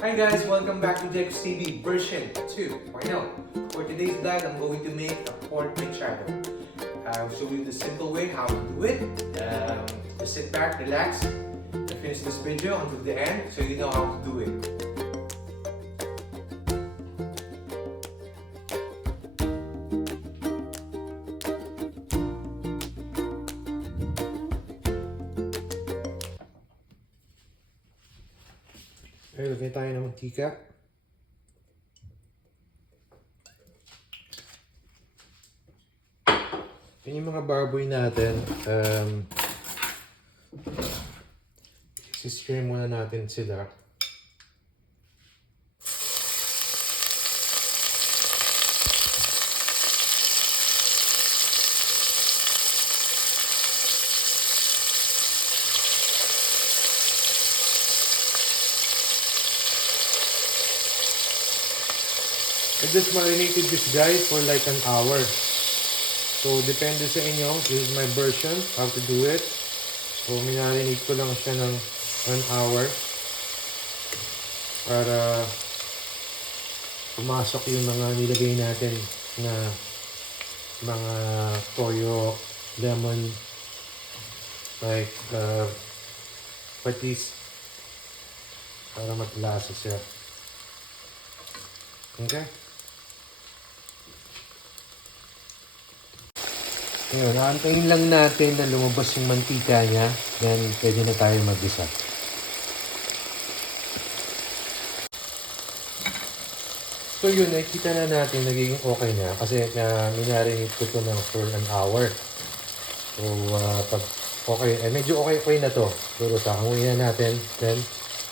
Hi guys, welcome back to Jex TV version 2.0. For today's vlog, I'm going to make a pork machado. I'll show you the simple way how to do it. Just sit back, relax, and finish this video until the end so you know how to do it. Okay, lagay tayo ng mantika. Yan yung mga baboy natin. Isi-sear muna natin sila. I just marinated this guys for like an hour. So, depende sa inyo. This is my version, how to do it. So, minarinate ko lang siya ng 1 hour para pumasok yung mga nilagay natin na mga toyo, lemon, like patis para matlasa siya. Okay? Ngayon, aantayin lang natin na lumabas yung mantika niya. Then, pwede na tayo mag-isa. So yun, nakikita na natin nagiging okay na. Kasi minarinate ko ito ng for an hour. So, pag okay, medyo okay na to. Pero hanguin na natin. Then,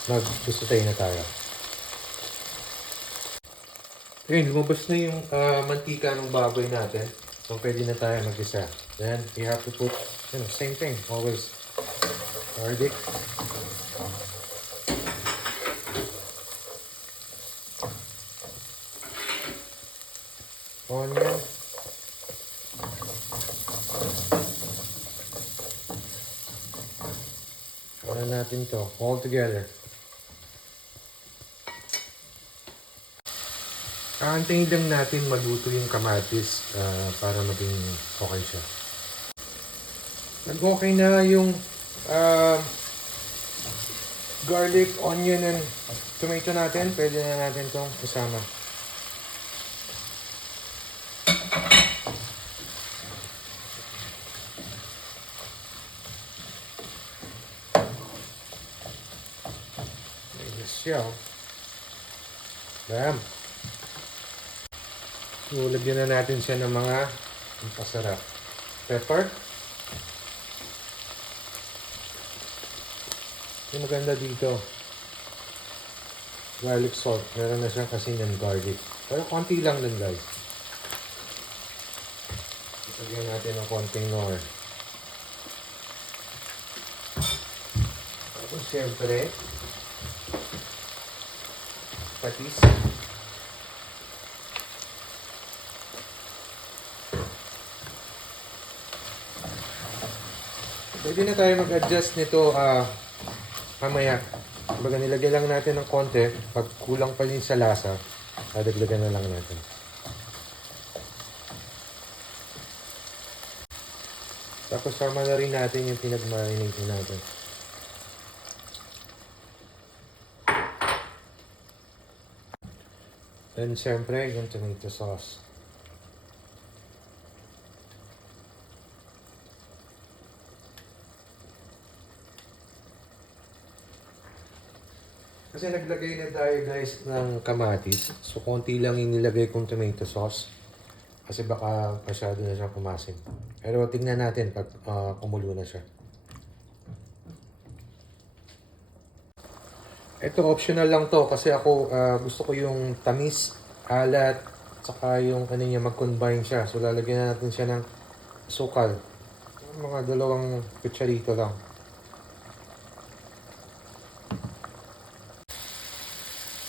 mag-susutay na tayo. Ayun, lumabas na yung mantika ng baboy natin. So, pwede na tayo mag-isa. Then, you have to put, same thing, always. Garlic. Onion. Ano natin to, all together. Aantayin lang natin maluto yung kamatis para maging okay siya. Nag-okay na yung garlic, onion, and tomato natin. Pwede na natin itong isama. May siya. Bam! So, lagyan na natin siya ng mga pasarap. Pepper. Yung maganda dito, garlic salt. Meron na siyang kasi ng garlic. Pero konti lang din guys. Lagyan natin ng konting nor. Tapos siyempre, patis. Pwede na tayo mag-adjust nito mamaya. Kumbaga nilagay lang natin ng konti. Pag kulang pa rin sa lasa, dadagdagan na lang natin. Tapos sama na rin natin yung pinag-marinate natin. Then siyempre yung tomato sauce. Kasi naglagay na tayo guys ng kamatis. So konti lang yung nilagay kong tomato sauce. Kasi baka masyado na siyang kumasin. Pero tingnan natin pag kumulo na siya. Ito optional lang to kasi ako gusto ko yung tamis, alat, saka yung ano niya mag-combine siya. So lalagyan na natin siya ng asukal. Mga 2 kutsarito lang.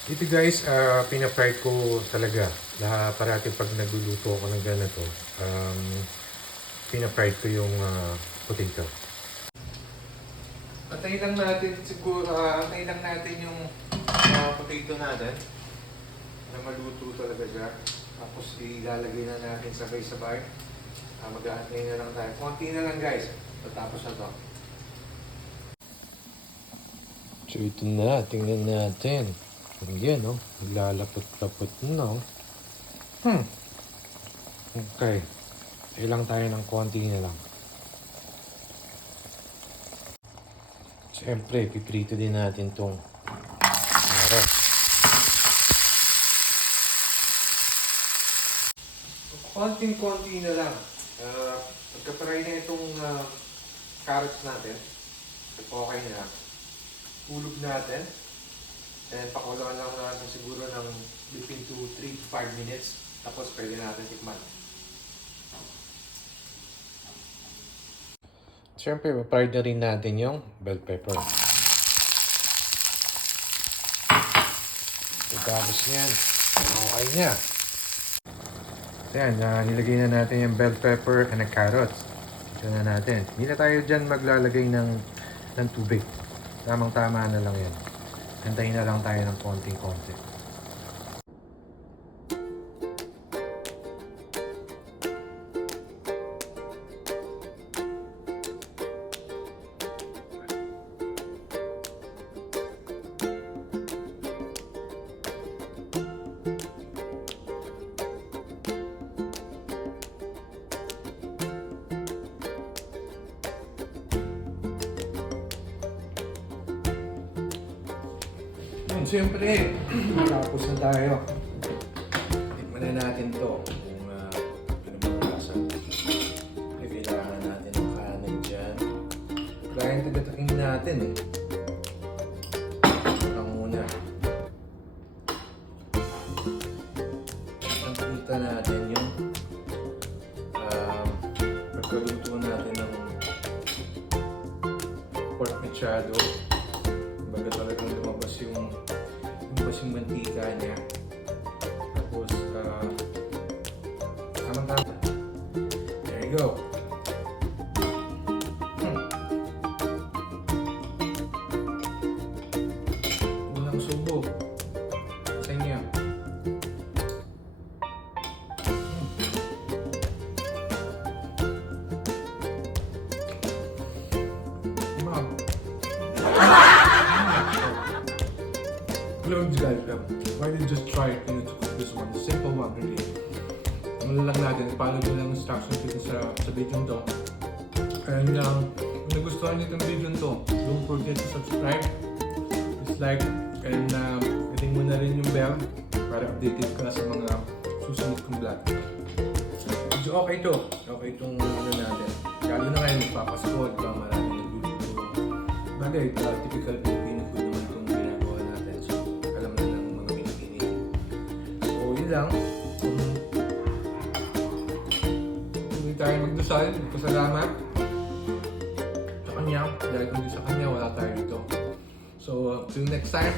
Ito guys, pinafry ko talaga. Parati pag nagluluto ako ng ganito, pinafry ko yung potato. Antayin lang natin siguro, antayin lang natin yung mga potato natin na maluto talaga siya. Tapos ilalagay na natin sabay-sabay. Mag-aantay na lang tayo. Konti na lang guys. Patapos na to. So ito na, tingnan natin. Yan oh, lalapot-lapot na oh. Okay. Ilang tayo ng konti na lang. Siyempre, piprito din natin tong carrots. Konting-konti na lang. Pagka-fry na itong carrots natin, okay na. Hulog natin. And pakuluan lang natin siguro ng between 3 to 5 minutes. Tapos pwede natin tikman. Siyempre, pa-fry na rin natin yung bell pepper. Tapos yan, okay na. Yan, nilagay na natin yung bell pepper and the carrots. Ito na natin. Hindi na tayo dyan maglalagay ng tubig. Tamang-tama na lang yan. Hintayin na lang tayo ng konting-konti. Siyempre, tapos na tayo. Tikman na natin to kung ano ba lasa. Kailangan natin ng kanin dyan. Kailangan tagatakin natin eh. Ito muna. Nakita natin yung pagkaluto natin ng pork mechado. Baga talagang lumabas yung mantika niya. Tapos, tamang-tama. There you go. Unang subo sa inyo. Guys, why don't you just try it to cook this one? Simple one, really. Ano lang natin, follow nyo lang instructions dito sa video to. And kung nagustuhan nyo itong video to, don't forget to subscribe, dislike, and hitting mo na rin yung bell para updated ka sa mga susunod kong vlog. So okay to. Okay itong ano natin. Lalo na ngayon, magpapasko, diba? Maraming nagluluto. Bagay, typical Filipino food naman itong ginagawa natin. So, alam na ng mga pinipili. So, yun lang. Hindi tayo magdasal. Magpasalamat sa kanya. Dahil kung di sa kanya, wala tayo dito. So, till next time.